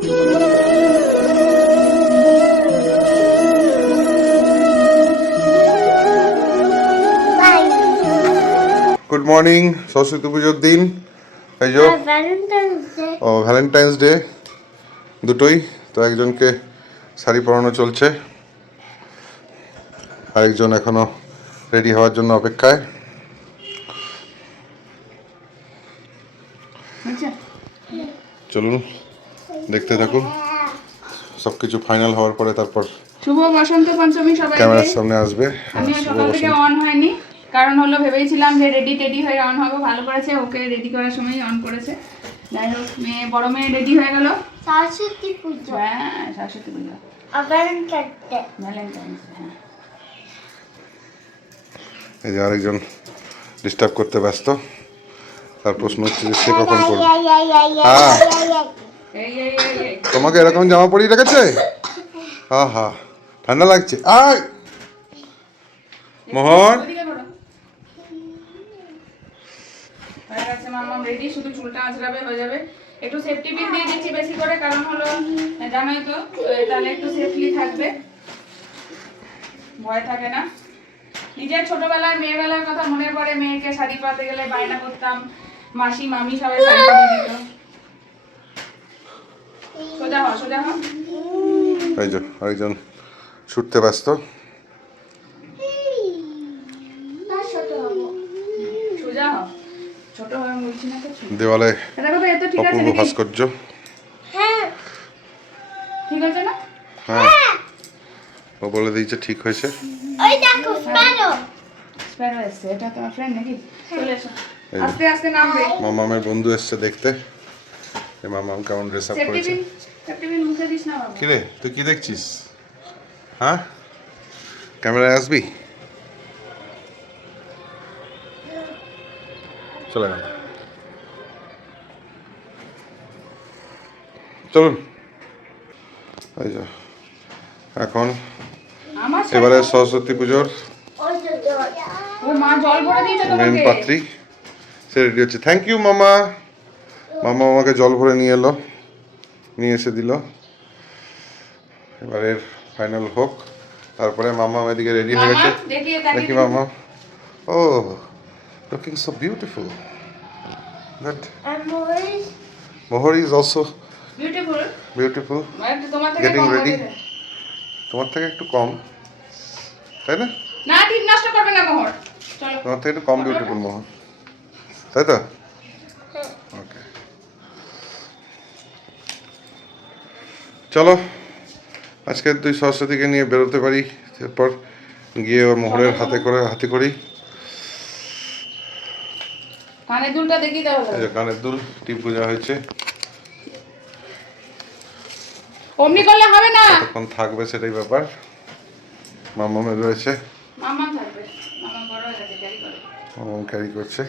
Good morning, Saraswati পুজোর দিন। এই যে ও ভ্যালেন্টাইন্স ডে দুটোই তো। একজনকে শাড়ি পরানো চলছে, আরেকজন এখনো রেডি হওয়ার জন্য অপেক্ষায়। চলুন দেখতে থাকুন, সবকিছু ফাইনাল হওয়ার পরে তারপর শুভ বসন্ত পঞ্চমী সবাইকে। ক্যামেরার সামনে আসবে। আমি সকাল থেকে অন হয়নি, কারণ হলো ভেবেছিলাম যে রেডি হয়ে অন হবো। ভালো করেছে, ওকে রেডি করার সময় অন করেছে। যাই হোক, বড় মেয়ে রেডি হয়ে গেল। সরস্বতী পুজো, হ্যাঁ সরস্বতী পুজো, ভ্যালেন্টাইন্স। হ্যাঁ, এই যে আরেকজন ডিস্টার্ব করতে ব্যস্ত। তার প্রশ্ন হচ্ছে যে সে কখন করবে। হ্যাঁ, তোমাকে এরকম জামা পরিয়ে রেখেছে? হ্যাঁ হ্যাঁ, ঠান্ডা লাগছে। আয় মোহন, হয়ে গেছে মাম্মাম রেডি, শুধু চুলটা আঁচড়াবে হয়ে যাবে। একটু সেফটি পিন দিয়ে দিচ্ছি বেশি করে, কারণ হলো জানোই তো, তাহলে একটু সেফলি থাকবে, ভয় থাকে না। নিজের ছোটবেলায় মেয়েবেলার কথা মনে পড়ে। মেয়েকে শাড়ি পরাতে গেলে বায়না করতাম, মাসি মামি সবাই শাড়ি পরিয়ে দিত। সোজা হ, সোজা হ। এই যে আরেকজন ছুটতে ব্যস্ত। সোজা হ, ছোট হয়ে বলছি না তো। দেওয়ালে দেখো তো, এত ঠিক আছে অপূর্ব নাকি? ভাস্কর্য। ঠিক আছে না? হ্যাঁ, ও বলে দিয়েছে ঠিক হয়েছে। ওই দেখো স্প্যারো। স্প্যারো এসছে, এটা তোমার ফ্রেন্ড নাকি? চলে এসো, আস্তে আস্তে নামবে। মামামের বন্ধু এসছে দেখতে। এই মামাম কেমন ড্রেস আপ করেছে। সেফটি পিন মুখে দিস না বাবা। কি রে, তুই কি দেখছিস? হ্যাঁ, ক্যামেরায় আসবি? চলে গেল। চলুন, এই যে এখন আমার এবারে সরস্বতী পুজোর ও মা জল ভরে দিয়েছে মেন তোমাকে। পাত্রী সে রেডি হচ্ছে। থ্যাংক ইউ মামা। মামা আমাকে জল ভরে নিয়ে এসে দিল। এবারে ফাইনাল হোক, তারপরে মামা এদিকে রেডি হয়ে গেছে। দেখি মামা, ও looking so beautiful. Good. Mohor is also beautiful, তোমার থেকে গেটিং কম রেডি। লাগে। তোমার থেকে একটু কম, তাই না? না, ঠিক নষ্ট করবে না মোহর। চলো, তোমার থেকে একটু কম বিউটিফুল মোহর, তাই তো? ওকে, চলো আজকে তুই সরস্বতীকে নিয়ে বেরোতে পারি। এরপর গিয়ে মোহরের হাতে করি। কানের দুলটা দেখি দাও। এই যে কানের দুল টিপ পূজা হয়েছে। অমনি করলে হবে না। কতক্ষণ থাকবে সেটাই ব্যাপার। মামামের রয়েছে, মামা থাকবে, মামা বড় হয়ে গেছে, ক্যারি করে। মামাম ক্যারি করছে।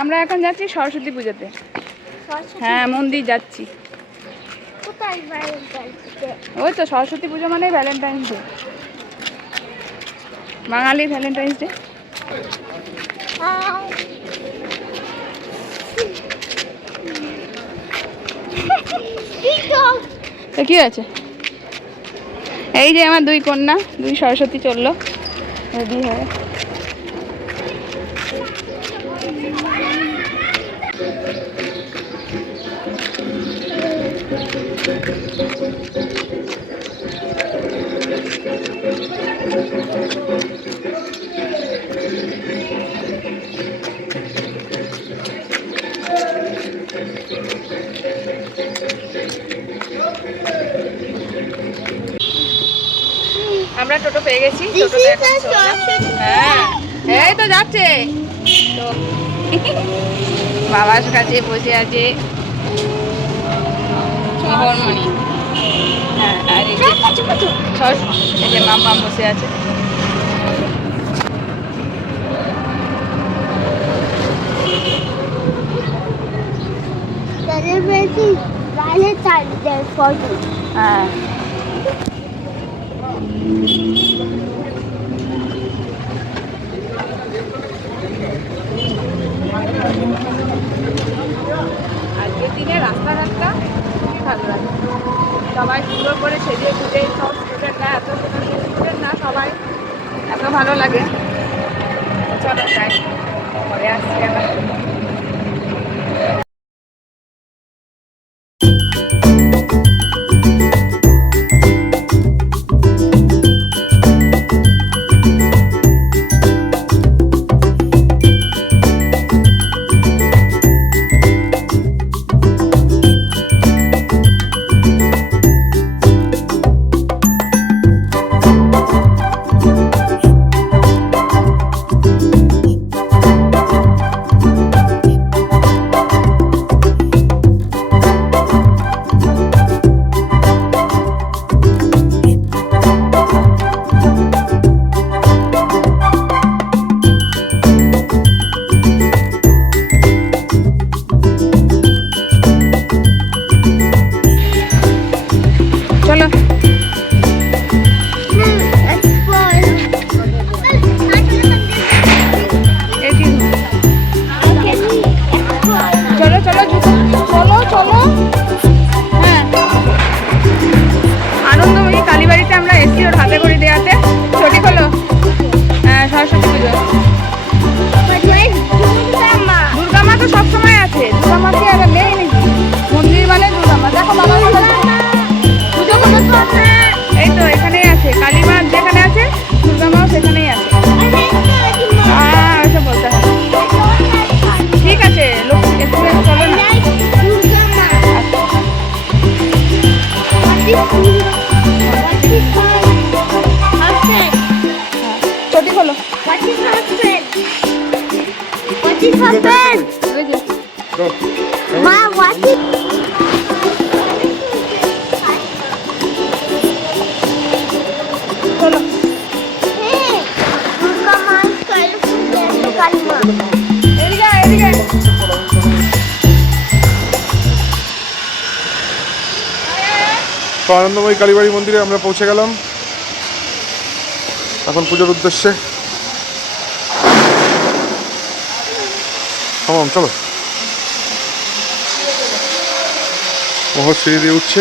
আমরা এখন যাচ্ছি সরস্বতী পুজোতে। হ্যাঁ, মন্দির যাচ্ছি। কোথায় ভ্যালেন্টাইন্স ডে? ওই তো সরস্বতী পুজো মানে ভ্যালেন্টাইন্স ডে, বাঙালির ভ্যালেন্টাইন্স ডে। তো কি আছে? এই যে আমার দুই কন্যা, দুই সরস্বতী চললো রেডি হয়ে। আমরা টোটো পেয়ে গেছি, টোটোতে এখন চললাম। হ্যাঁ, এই তো যাচ্ছে তো। বাবার কাছে বসে আছে মোহরমণি। হ্যাঁ, আর এই যে মাম্মা বসে আছে। Celebrating Valentine's Day for you. হ্যাঁ, আজকের দিনে রাস্তাঘাটটা খুবই ভালো লাগে, সবাই সুন্দর করে সেজে গুজে, সব স্টুডেন্টরা এত সুন্দর স্টুডেন্ট না, সবাই এত ভালো লাগে। চলো যাই, পরে আসছি আবার। চলো চলো চলো চলো চলো। হ্যাঁ, আনন্দময়ী কালীবাড়িতে আমরা এসছি ওর হাতে করে দেওয়াতে। ছুটি হলো সরস্বতী পুজো। দুর্গা মা তো সবসময় আছে, দুর্গা মা কি আর নেই নাকি? মন্দির মানে দুর্গা মা। দেখো বাবা পুজো করো তো, এই তো এখানেই আছে কালী মা, যেখানে আছে দুর্গা মাও সেখানেই আছে। ওইসব বলতে হবে, ঠিক আছে লক্ষ্মী একটু চলো না। ছুটি হলো। মা what is চলো hey দুর্গা মা কালী মা এদিকে এদিকে। তো আনন্দময়ী কালীবাড়ি মন্দিরে আমরা পৌঁছে গেলাম এখন পুজোর উদ্দেশ্যে। চলো, মহর সিঁড়ি দিয়ে উঠছে।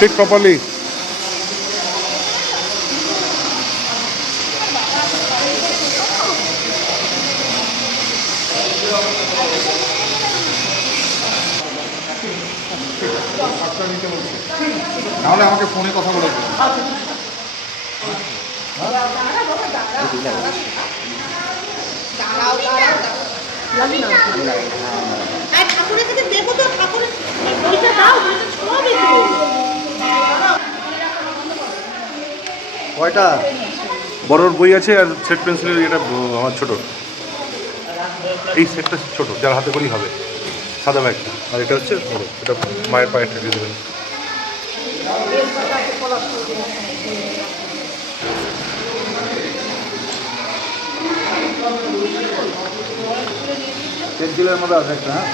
Sit properly. নাহলে আমাকে ফোনে কথা বলে ঠাকুরের কাছে দেখো তো, ঠাকুরের বইটা দাও, ছবি তো কয়টা বড়োর বই আছে আর সেট পেন্সিলের এটা আমার ছোট, এই সেটটা ছোট, যার হাতে করেই হবে, সাদা ব্যাগটা, আর এটা হচ্ছে বড়, এটা মায়ের পায়েরটা দিয়ে দেবেন। পেন্সিলের মধ্যে আছে একটা, হ্যাঁ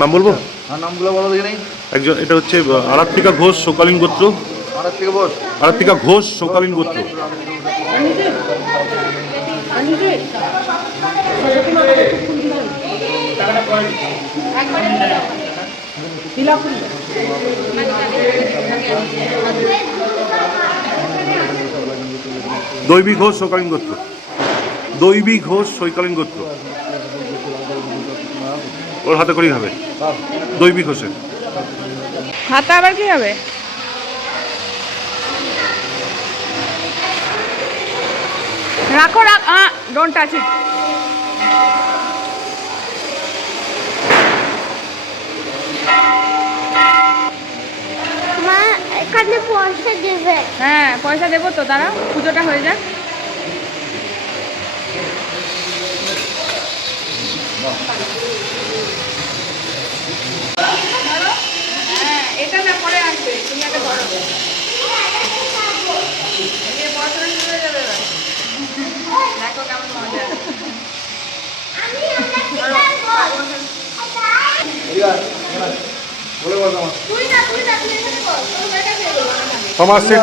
নাম বলবো? হ্যাঁ নামগুলো বলো দেখি। একজন, এটা হচ্ছে আরাত্রিকা ঘোষ শৌকালীন গোত্র। আরাত্রিকা ঘোষ শৌকালীন গোত্র। দৈবী ঘোষ শৌকালীন গোত্র। দৈবী ঘোষ শৌকালীন গোত্র, ওর হাতে করেই হবে। দৈবী ঘোষের হাতে আবার কি হবে? রাখো, ডোন্ট টাচ ইট। ওখানে পয়সা দেবে। হ্যাঁ পয়সা দেবো তো, দাঁড়া পুজোটা হয়ে যাক। হ্যাঁ এটা না পরে আসবে, তুমি একটা ধরো। এই পড়াশোনা শুরু হয়ে যাবে এবার। দেখো কেমন মজা। বলে বল আমার তুই না তুই এখানে বল, তোর বেটা কে বল না। তোমার সিট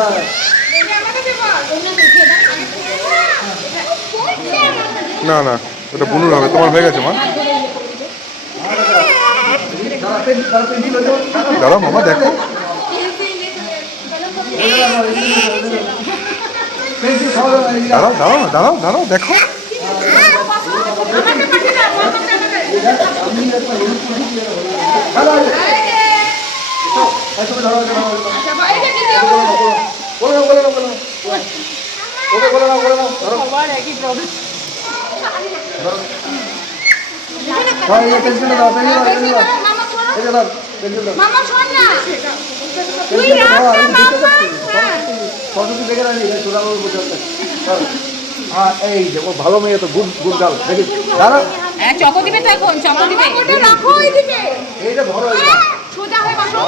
দেখি আমার কাছে বল। তোমরা দেখে দাও আগে থেকে। না না, ওটা বুনুর হবে, তোমার হয়ে গেছে মা। দাঁড়াও মামা দেখো, দাঁড়াও দাঁড়াও দাঁড়াও দাঁড়াও দেখো। আমাকে পাঠিয়ে দাও, মামাকে আমাকে। আচ্ছা ভাই এটা কি দিয়ে বলো? সবার একই প্রবলেম। মামা শোন না। তুই রাখ না মামা। এই যে ও ভালো মেয়ে তো, গুড গুড গার্ল। দেখি দাঁড়া, হ্যাঁ চকো দিবে তো এখন, চকো দিবে। ওটা রাখো এইদিকে। এইটা ধরো, এইটা সোজা হয়ে বসো।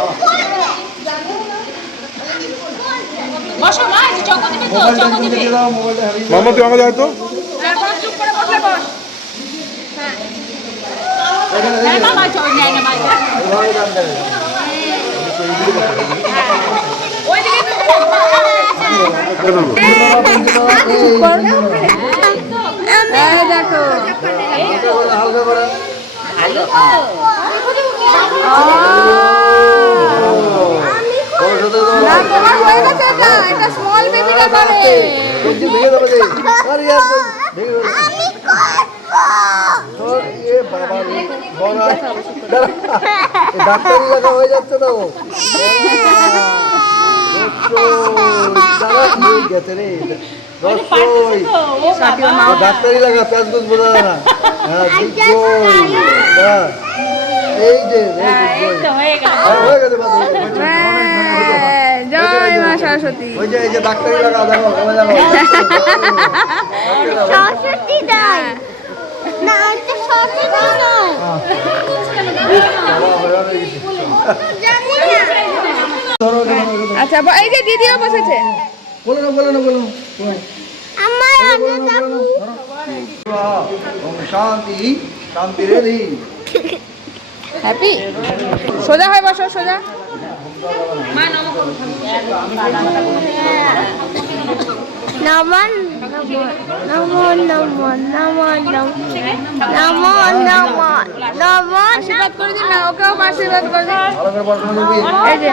বসো মা, এই চকো দিবে তো, মোবাইলটা চকো দিবে। দিয়ে দাও, মোবাইলটা হারিয়ে যাবে। মামা তুই আমাকে যাও তো। হ্যাঁ বস, চুপ করে বসলে বস। এখানে হ্যাঁ মামা চল যায় না মামা। এভাবে দাম দেবে। ওইদিকে তো এই দেখো। হালকা করে না তোমার হয়ে গেছে, এটা এটা স্মল বেবিরা করে। ভেঙে যাবে যে। আরে यार ভেঙে যাবে। এ বাবা রে, বড় ডাক্তারি লাগা হয়ে যাচ্ছে তো। দাঁড়া কি হয়ে গেছে রে, রসই ডাক্তারি লাগা, প্যাঁচ গুজ বোঝা যায় না। হ্যাঁ ঠিক হ্যাঁ এই যে হয়ে গেছে বাদ হয়ে গেছে। জয় মা সরস্বতী। ওই যে এই যে ডাক্তারি লাগা, দেখো কমে যাবো। সরস্বতী দাই না, এটা সরস্বতী নয়। জানি না। আচ্ছা এই যে দিদিও বসেছে। বলো না, বলো না, বলো না। আমার আগে দাও। ওম শান্তি শান্তি রে দি। হ্যাপি সোজা হয়ে বসো, সোজা। নমন নমন নমন নমন নমন নমন নমন। আশীর্বাদ করে দিন না, ওকেও আশীর্বাদ করে দিন। ভালো করে পড়াশোনা করবি। এই যে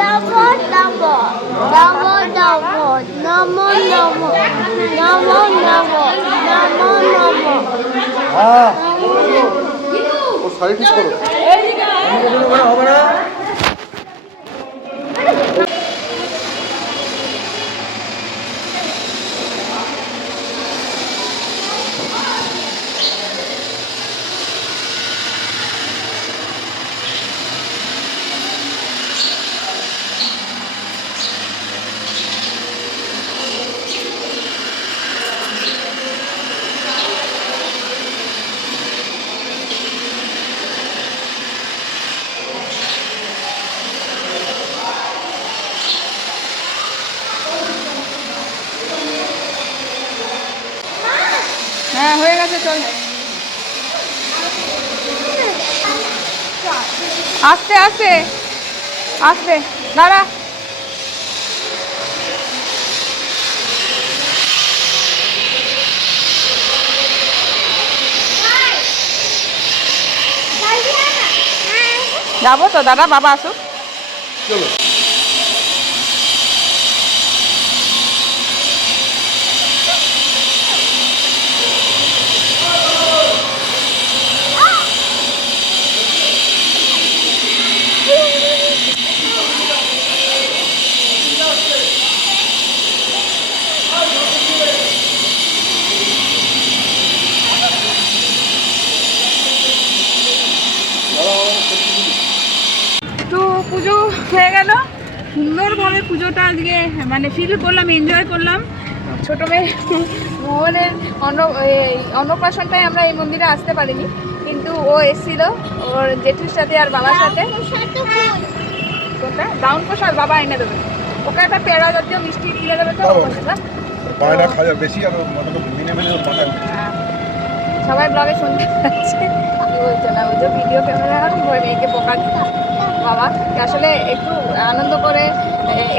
নমন নমন নমন নমন নমন নমন নমন নমন নমন নমন। হ্যাঁ ও শাড়ি ঠিক করো। হবে না। হ্যাঁ হয়ে গেছে, চল। আস্তে আস্তে আস্তে দাঁড়া। যাবো তো দাদা, বাবা আসুক। চলো তো পুজো হয়ে গেল, সুন্দরভাবে পুজোটা আজকে মানে ফিল করলাম, এনজয় করলাম। ছোটো মেয়ে মোহনের অন্নপ্রাশনটাই আমরা এই মন্দিরে আসতে পারিনি, কিন্তু ও এসেছিল ওর জেঠুর সাথে আর বাবার সাথে। কোনটা ব্রাউন প্রসাদ বাবা এনে দেবে, ওকে একটা পেয়ারা জাতীয় মিষ্টি কিনে দেবে। তো সবাই ব্লগে শুনতে পাচ্ছে কি বলছে না, ওই যে ভিডিও ক্যামেরা মেয়েকে বোকা দিচ্ছে বাবা। আসলে একটু আনন্দ করে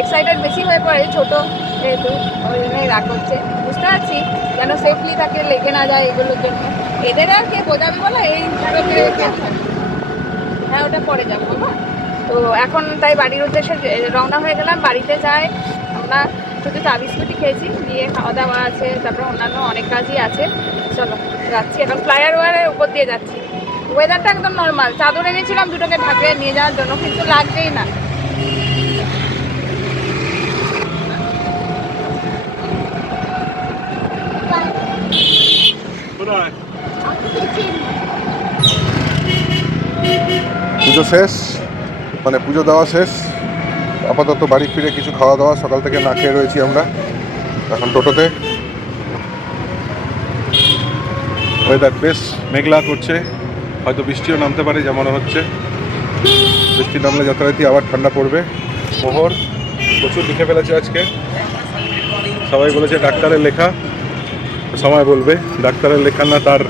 এক্সাইটেড বেশি হয়ে পড়ে, ছোটো যেহেতু ওই জন্যই রাগ করছে। বুঝতে পারছি যেন সেফলি থাকে, লেগে না যায় এগুলোর জন্য। এদের আর কে বোঝাবে বলো, এই হ্যাঁ ওটা পরে যাবো বাবা। তো এখন তাই বাড়ির উদ্দেশ্যে রওনা হয়ে গেলাম। বাড়িতে যাই আমরা শুধু চা বিস্কুটই খেয়েছি, দিয়ে খাওয়া দাওয়া আছে, তারপরে অন্যান্য অনেক কাজই আছে। চলো যাচ্ছি, এখন ফ্লাইওভারের উপর দিয়ে যাচ্ছি। ওয়েদারটা একদম নর্মাল, চাদর এনেছিলাম দুটোকে ঢাকে নিয়ে যাওয়ার জন্য, কিন্তু লাগছেই না। পুজো শেষ, মানে পুজো দেওয়া শেষ। আপাতত বাড়ি ফিরে কিছু খাওয়া দাওয়া, সকাল থেকে না খেয়ে রয়েছি আমরা। এখন টোটোতে। ওয়েদার বেশ মেঘলা করছে, হয়তো বৃষ্টিও নামতে পারে যা মনে হচ্ছে। বৃষ্টি নামলে যথারীতি আবার ঠান্ডা পড়বে। মোহর প্রচুর লিখে ফেলেছে আজকে, সবাই বলেছে ডাক্তারের লেখা। সময় বলবে ডাক্তারের লেখা না তার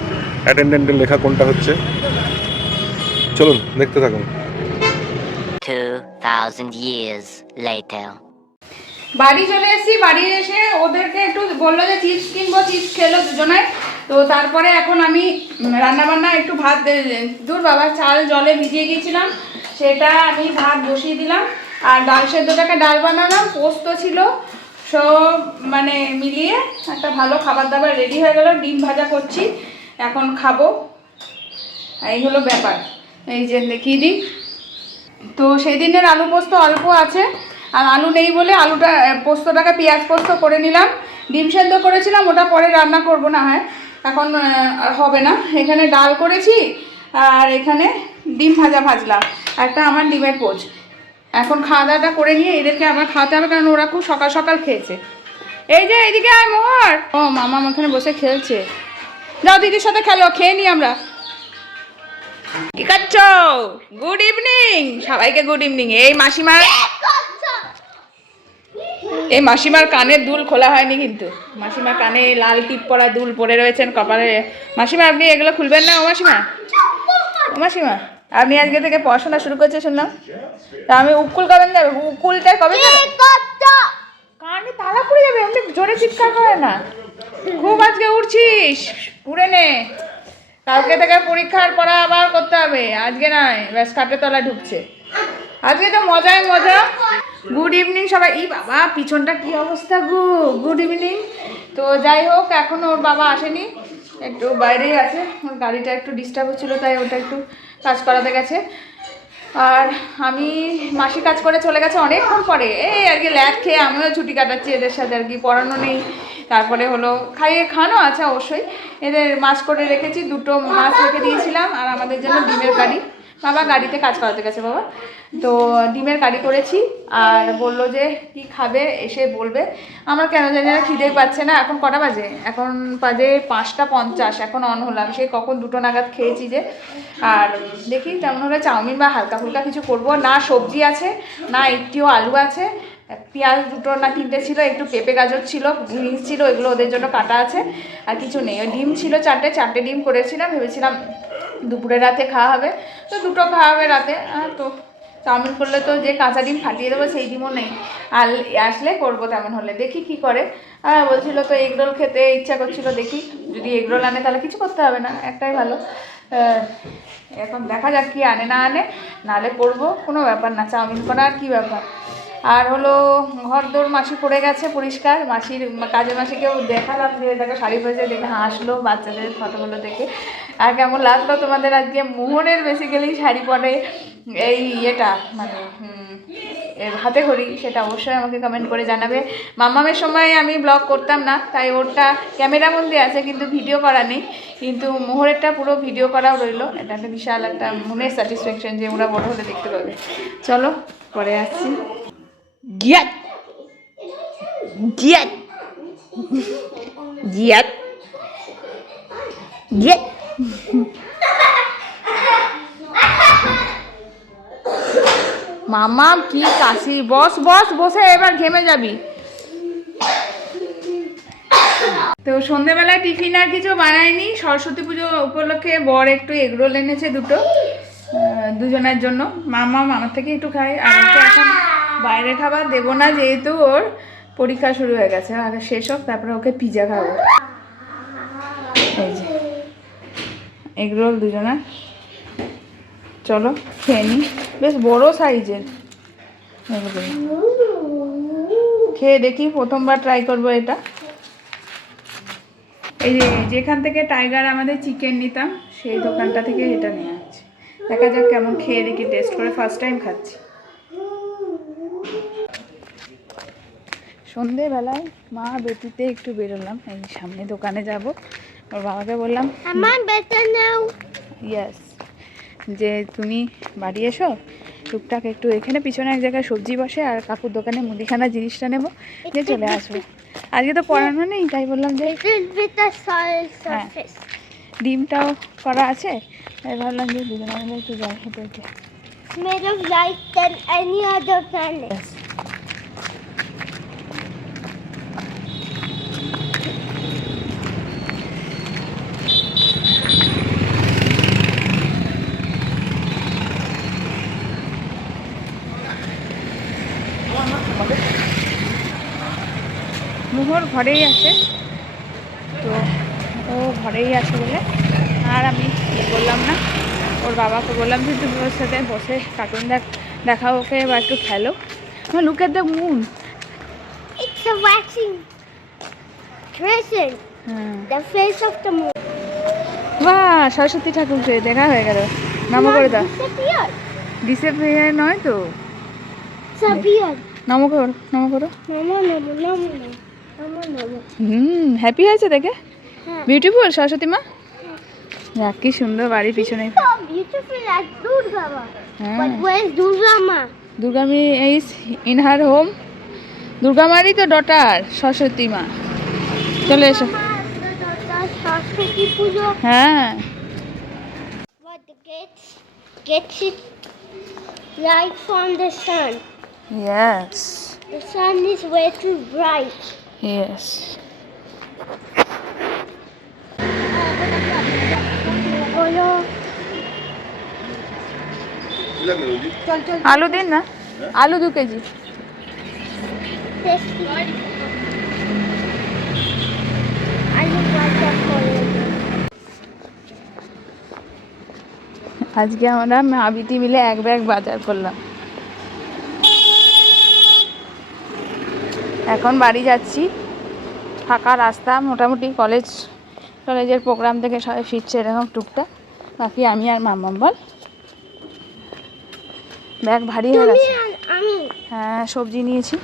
অ্যাটেন্ডেন্টের লেখা কোনটা হচ্ছে। চলুন দেখতে থাকুন। 2000 years later. বাড়ি চলে এসেছি। বাড়ি এসে ওদেরকে একটু বললো যে চিপস কিনবো, চিপস খেলো দুজনে। তো তারপরে এখন আমি রান্নাবান্না একটু ভাত, দূর বাবা, চাল জলে ভিজিয়ে গিয়েছিলাম, সেটা আমি ভাত বসিয়ে দিলাম। আর ডাল সেদ্ধটাকে ডাল বানালাম, পোস্ত ছিল, সব মানে মিলিয়ে একটা ভালো খাবার দাবার রেডি হয়ে গেল। ডিম ভাজা করছি, এখন খাবো। এই হলো ব্যাপার। এই যে দেখিয়ে দিই, তো সেই দিনের আলু পোস্ত অল্প আছে, আর আলু নেই বলে আলুটা পোস্তটাকে পেঁয়াজ পোস্ত করে নিলাম। ডিম সেদ্ধ করেছিলাম, ওটা পরে রান্না করব না হয়, এখন হবে না। এখানে ডাল করেছি, আর এখানে ডিম ভাজা ভাজলাম, একটা আমার ডিমের পোচ। এখন খাওয়া দাওয়াটা করে নিয়ে এদেরকে আবার খাওয়াতে হবে, কারণ ওরা খুব সকাল সকাল খেয়েছে। এই যে এইদিকে আয় মোহর। ও মামা ওখানে বসে খেলছে, যাও দিদির সাথে খেলো, খেয়ে নিই আমরা। কি করছো? গুড ইভিনিং সবাইকে, গুড ইভিনিং। এই মাসিমার কানের দুল খোলা হয়নি, কিন্তু মাসিমা কানে লাল টিপ পরা দুল পরে রয়েছেন কপালে। মাসিমা আপনি এগুলো খুলবেন না? ও মাসিমা, ও মাসিমা, আপনি আজকে থেকে পড়াশোনা শুরু করছে শুনলাম। তা আমি উকুল কবেন যাবে? উকুলটা কবে যাবে? কানে তালা পড়ে যাবে, আপনি জোরে চিৎকার করে না। খুব আজকে উঠছিস, উড়ে নে। কালকে থেকে পরীক্ষার পড়া আবার করতে হবে, আজকে নয়। ব্যাস খাটে তলা ঢুকছে, আজকে তো মজায় মজা। গুড ইভিনিং সবাই। ই বাবা, পিছনটা কি অবস্থা গো। Good evening. তো যাই হোক, এখনও ওর বাবা আসেনি, একটু বাইরেই আছে। ওর গাড়িটা একটু ডিস্টার্ব হচ্ছিলো, তাই ওটা একটু কাজ করাতে গেছে। আর আমি মাসি কাজ করে চলে গেছে অনেকক্ষণ পরে। এই আর কি ল্যাদ খেয়ে আমিও ছুটি কাটাচ্ছি এদের সাথে, আর কি পড়ানো নেই। তারপরে হলো খানো আছে অবশ্যই। এদের মাছ করে রেখেছি, দুটো মাছ রেখে দিয়েছিলাম, আর আমাদের জন্য ডিমের কারি। বাবা গাড়িতে কাজ করাতে গেছে বাবা, তো ডিমের কারি করেছি। আর বললো যে কি খাবে এসে বলবে। আমার কেন জানি না খিদে পাচ্ছে না। এখন কটা বাজে? এখন বাজে 5:50। এখন অন হলাম, সেই কখন 2টো নাগাদ খেয়েছি যে। আর দেখি তেমন হলে চাউমিন বা হালকা ফুলকা কিছু করবো। না সবজি আছে, না একটিও আলু আছে। পেঁয়াজ 2টো না 3টে ছিল, একটু পেঁপে গাজর ছিল, বিনস ছিল, এগুলো ওদের জন্য কাটা আছে। আর কিছু নেই। ওই ডিম ছিল 4টে ডিম করেছিলাম, ভেবেছিলাম দুপুরে রাতে খাওয়া হবে, তো 2টো খাওয়া হবে রাতে। তো চাউমিন করলে তো যে কাঁচা ডিম ফাটিয়ে দেবো সেই ডিমও নেই। আর আসলে করবো তেমন হলে, দেখি কি করে। বলছিল তো এগরোল খেতে ইচ্ছা করছিল, দেখি যদি এগরোল আনে তাহলে কিছু করতে হবে না, একটাই ভালো। এখন দেখা যাক কি আনে না আনে, নাহলে করবো, কোনো ব্যাপার না। চাউমিন করা আর কী ব্যাপার। আর হলো ঘর দৌড় মাসি পড়ে গেছে পরিষ্কার। মাসির কাজের মাসিকেও দেখালাম, যে দেখো শাড়ি পরেছে, দেখে হাসলো বাচ্চাদের ফটোগুলো দেখে। আর কেমন লাগলো তোমাদের আজকে? মোহনের বেসিক্যালি শাড়ি পরে এই ইয়েটা মানে হাতে ঘড়ি, সেটা অবশ্যই আমাকে কমেন্ট করে জানাবে। মামামের সময় আমি ব্লগ করতাম না, তাই ওরটা ক্যামেরাবন্দি আছে কিন্তু ভিডিও করা নেই। কিন্তু মোহরেরটা পুরো ভিডিও করাও রইলো। এটা একটা বিশাল একটা মনের স্যাটিসফ্যাকশন যে ওরা বড় হলে দেখতে পাবে। চলো পরে আসছি। জিয়াত জিয়াত জিয়াত জিয়াত মামা কি কাশি, বস বস, বসে এবার ঘেমে যাবি। তো সন্ধেবেলায় টিফিন আর কিছু বানাইনি, সরস্বতী পুজো উপলক্ষে বর একটু এগরোল এনেছে দুটো, দুজনের জন্য। মামা আমার থেকে একটু খাই, আর ওকে এখন বাইরে খাবার দেবো না, যেহেতু ওর পরীক্ষা শুরু হয়ে গেছে, আগে শেষ হোক তারপরে ওকে পিজা খাবো। এই যে এগরোল দুজনের, চলো খেয়ে নিই, বেশ বড় সাইজের। খেয়ে দেখি, প্রথমবার ট্রাই করবো এটা। এই যে যেখান থেকে টাইগার আমাদের চিকেন নিতাম সেই দোকানটা থেকে এটা নিয়ে আসছি, দেখা যাক কেমন, খেয়ে দেখি, টেস্ট করে, ফার্স্ট টাইম খাচ্ছি। সন্ধেবেলায় মা বেটিতে একটু বেরোলাম, এই সামনে দোকানে যাব। ওর বাবাকে বললাম আমার বেটার নাও। ইয়েস, যে তুমি বাড়ি এসো, টুকটাক একটু এখানে পিছনে এক জায়গায় সবজি বসে, আর কাকুর দোকানে মুদিখানা জিনিসটা নেবো, যে চলে আসবে। আজকে তো পড়ানো নেই, তাই বললাম যে হ্যাঁ ডিমটাও করা আছে, তাই ভাবলাম যে দুজনে মিলে একটু যাই হেঁটে হেঁটে। Made of light than any other planet. মোহর ঘরেই আছে, তো ও ঘরেই আছে বলে আর আমি বললাম না। ওর বাবাকে বললাম যে তুমি ওর সাথে বসে কার্টুন দেখাও ওকে, বা একটু খেলো। আমার look at the moon. It's a waxing crescent. The face of the moon. বাহ, সরস্বতী ঠাকুরকে দেখা হয়ে গেল, নম করে দাও। Disappeared. ডিসেম্বর নয় তো, Disappeared. নম করো, নম করো। হ্যাপি হয়েছে দেখে, হ্যাঁ। বিউটিফুল সরস্বতী মা। যাক কি সুন্দর বাড়ির পিছনে। So beautiful like Durga Ma. হ্যাঁ, But where's Durga Ma? Durga মি is in her home. Durga মারই তো ডটার সরস্বতী মা। চলে এসো। Saraswati Pujo. হ্যাঁ, But the gets it light from the sun. Yes The sun is way too bright. Yes. Bolo. আলু দিন না, আলু 2 কেজি। Tasty. Alu bhaja করে। আজকে আমরা মা বিটি মিলে এক ব্যাগ বাজার করলাম। এখন বাড়ি যাচ্ছি, ফাঁকা রাস্তা, মোটামুটি কলেজের প্রোগ্রাম থেকে সবাই ফিরছে এরকম টুকটাক, বাকি আমি আর মাম্মাম। বল, ব্যাগ ভারী হয়ে গেছে। আমি হ্যাঁ, সবজি নিয়েছি।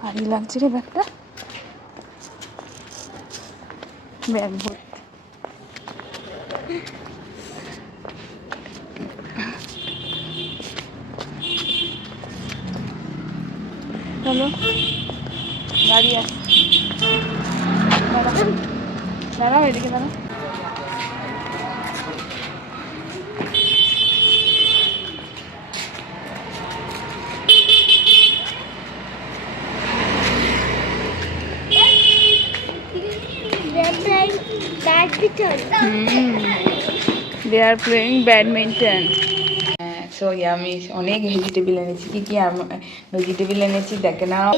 ভারী লাগছে রে ব্যাগটা, ব্যাগ ভর্তি। চলো, গাড়ি আছে, দাঁড়াও এদিকে দাঁড়াও। They are playing badminton. So yummy. অনেক ভেজিটেবল এনেছি। কি কি ভেজিটেবল এনেছি দেখে নাও।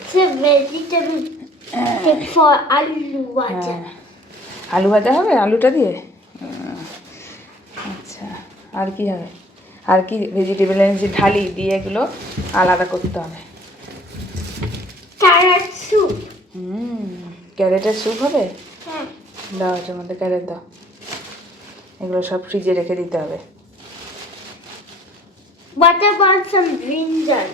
It's a vegetable for aloo bhaja. আলু ভাজা হবে আলুটা দিয়ে? আচ্ছা, আর কি হবে? আর কি ভেজিটেবল এনেছি? ঢালি দিয়ে এগুলো আলাদা করতে হবে। Carrot soup. ক্যারেটের স্যুপ হবে? হ্যাঁ। দাও, এর মধ্যে ক্যারেট দাও। এগুলো সব ফ্রিজে রেখে দিতে হবে। What about some brinjal?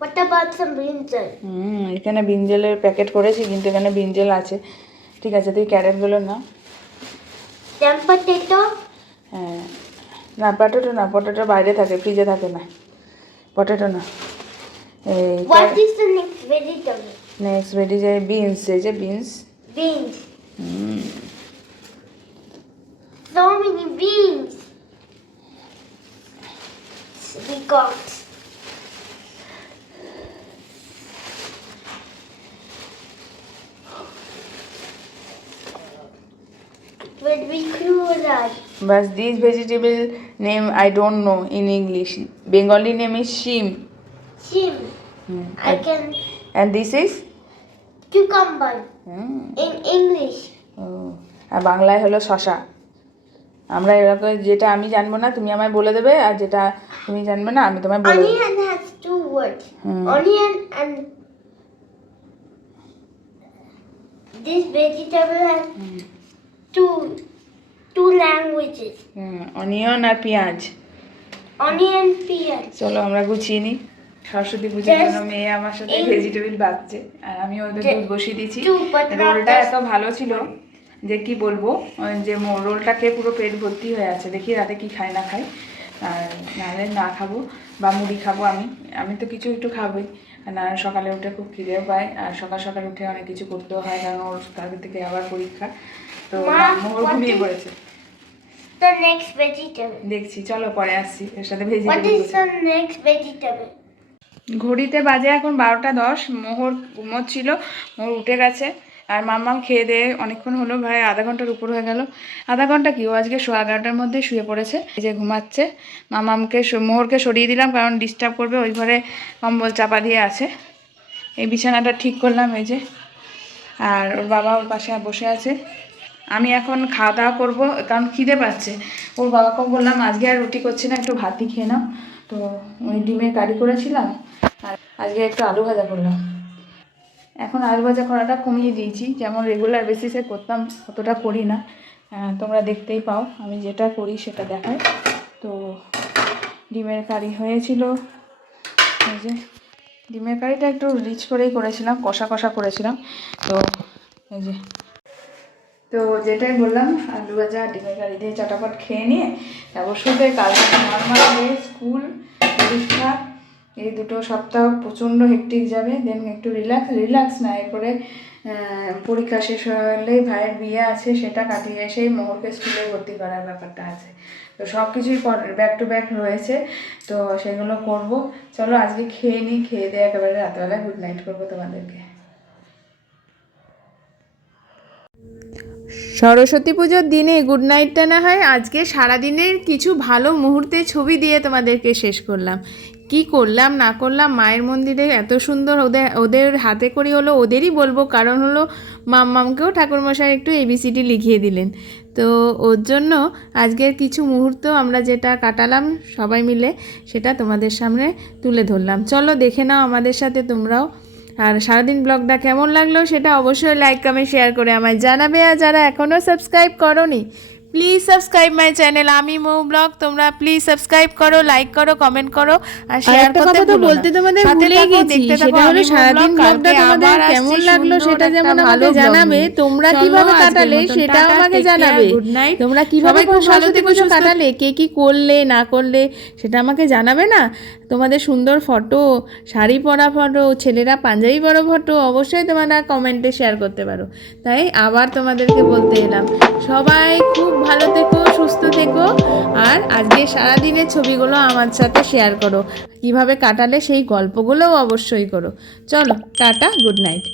What What about some brinjal? এখানে ব্রিঞ্জলের প্যাকেট করেছি, কিন্তু এখানে ব্রিঞ্জল আছে। ঠিক আছে, তুই ক্যারেটগুলো না। Then potato. হ্যাঁ, না পটেটো না, পটেটো বাইরে থাকে, ফ্রিজে থাকে না, পটেটো না। What is the next vegetable? Next বেডি যে বিনস, এই যে beans. Beans. So many beans. We got. But we grew that. But this vegetable name I don't know in English. Bengali name is shim. Shim. I can. And this is? Cucumber. In English. আর বাংলায় হলো শশা। আমরা এরকম, যেটা আমি জানবো না তুমি আমায় বলে দেবে, আর যেটা তুমি জানবে না আমি তোমায় বলে দেবো। Onion has two words. Onion and this vegetable has two languages. Onion আর পেঁয়াজ। Onion, peas. চলো আমরা গুছিয়ে নিই। সরস্বতী পুজোর জন্য মেয়ে আমার সাথে ভেজিটেবল বাঁচছে, আর আমি ওদের দুধ বসিয়ে দিচ্ছি। রোলটা এত ভালো ছিল যে কি বলবো, যে রোলটা খেয়ে পুরো পেট ভর্তি হয়ে আছে। দেখি রাতে কি খাই না খাই, আর নাহলে না খাবো বা মুড়ি খাবো। আমি তো কিছু একটু খাবোই, আর না সকালে উঠে খুব খিদেও পায়, আর সকাল সকাল উঠে অনেক কিছু করতেও হয়, কারণ ওর তাদের থেকে আবার পরীক্ষা। তো মোর ঘুমিয়ে পড়েছে। The next vegetable. দেখছি, চলো পরে আসছি এর সাথে What vegetable. is the next vegetable? ঘড়িতে বাজে এখন 12টা 10। মোহর ঘুমোচ্ছিল, মোহর উঠে গেছে, আর মাম্মাম খেয়ে দিয়ে অনেকক্ষণ হলো, প্রায় আধা ঘন্টার উপর হয়ে গেল। আধা ঘন্টা কি, ও আজকে 11:30টার মধ্যে শুয়ে পড়েছে, এই যে ঘুমাচ্ছে। মাম্মামকে মোহরকে সরিয়ে দিলাম, কারণ ডিস্টার্ব করবে, ওই ঘরে কম্বল চাপা দিয়ে আছে। এই বিছানাটা ঠিক করলাম, এই যে। আর ওর বাবা ওর পাশে বসে আছে। আমি এখন খাওয়া দাওয়া করবো, কারণ খিদে পাচ্ছে। ওর বাবাকেও বললাম আজকে আর রুটি করছি না, একটু ভাতই খেয়ে নাও। তো ওই ডিমের কারি করেছিলাম, আর আজকে একটু আলু ভাজা করলাম। এখন আলু ভাজা করাটা কমিয়ে দিয়েছি, যেমন রেগুলার বেসিসে করতাম অতটা করি না। তোমরা দেখতেই পাও আমি যেটা করি সেটা দেখাই। তো ডিমের কারি হয়েছিল, এই যে ডিমের কারিটা একটু রিচ করেই করেছিলাম, কষা কষা করেছিলাম। তো এই যে, তো যেটাই বললাম, আলু ভাজা ডিমের কারি দিয়ে চটাপট খেয়ে নিয়ে তারপর শুতে। কালকে নর্মাল ডে, স্কুল, পরীক্ষা, এই দুটো সপ্তাহ প্রচণ্ড হেক্টিক যাবে। দেন একটু রিল্যাক্স না, এরপরে পরীক্ষা শেষ হলেই ভাইয়ের বিয়ে আছে, সেটা কাটিয়ে এসেই মোহরকে স্কুলে ভর্তি করার ব্যাপারটা আছে। তো সব কিছুই ব্যাক টু ব্যাক রয়েছে, তো সেগুলো করব। চলো আজকে খেয়ে নিই, খেয়ে দিয়ে একেবারে রাতবেলা গুড নাইট করবো তোমাদেরকে। সরস্বতী পুজোর দিনে গুড নাইটটা না হয় আজকে সারাদিনের কিছু ভালো মুহূর্তে ছবি দিয়ে তোমাদেরকে শেষ করলাম। কি করলাম না করলাম মায়ের মন্দিরে এত সুন্দর, ওদের হাতে করি হলো, ওদেরই বলবো, কারণ হলো মাম্মামকেও ঠাকুরমশাই একটু ABCD লিখিয়ে দিলেন। তো ওর জন্য আজকের কিছু মুহূর্ত আমরা যেটা কাটালাম সবাই মিলে, সেটা তোমাদের সামনে তুলে ধরলাম। চলো দেখে নাও আমাদের সাথে তোমরাও। আর সারাদিন ব্লগটা কেমন লাগলো সেটা অবশ্যই লাইক কমেন্ট শেয়ার করে আমায় জানাবে। আর যারা এখনও সাবস্ক্রাইব করোনি, প্লিজ সাবস্ক্রাইব মাই চ্যানেল আমি মৌ ব্লগ। তোমরা প্লিজ সাবস্ক্রাইব করো, লাইক করো, কমেন্ট করো, আর শেয়ার করতে ভুলো না। বলতে তোমাদের ভুলেই গেছি, সেটা হলো সারাদিন ব্লগটা তোমাদের কেমন লাগলো সেটা যেমন আমাকে জানাবে, তোমরা কিভাবে কাটালে সেটাও আমাকে জানাবে। তোমরা কিভাবে সরস্বতী পুজো কাটালে, কে কি করলে না করলে সেটা আমাকে জানাবে না। তোমাদের সুন্দর ফটো, শাড়ি পরা ফটো, ছেলেরা পাঞ্জাবি পরা ফটো অবশ্যই তোমরা কমেন্টে শেয়ার করতে পারো। তাই আবার তোমাদেরকে বলতে এলাম, সবাই খুব ভালো থেকো, সুস্থ থেকো, আর আজকে সারাদিনের ছবিগুলো আমার সাথে শেয়ার করো। কিভাবে কাটালে সেই গল্পগুলোও অবশ্যই করো। চলো টাটা, গুড নাইট।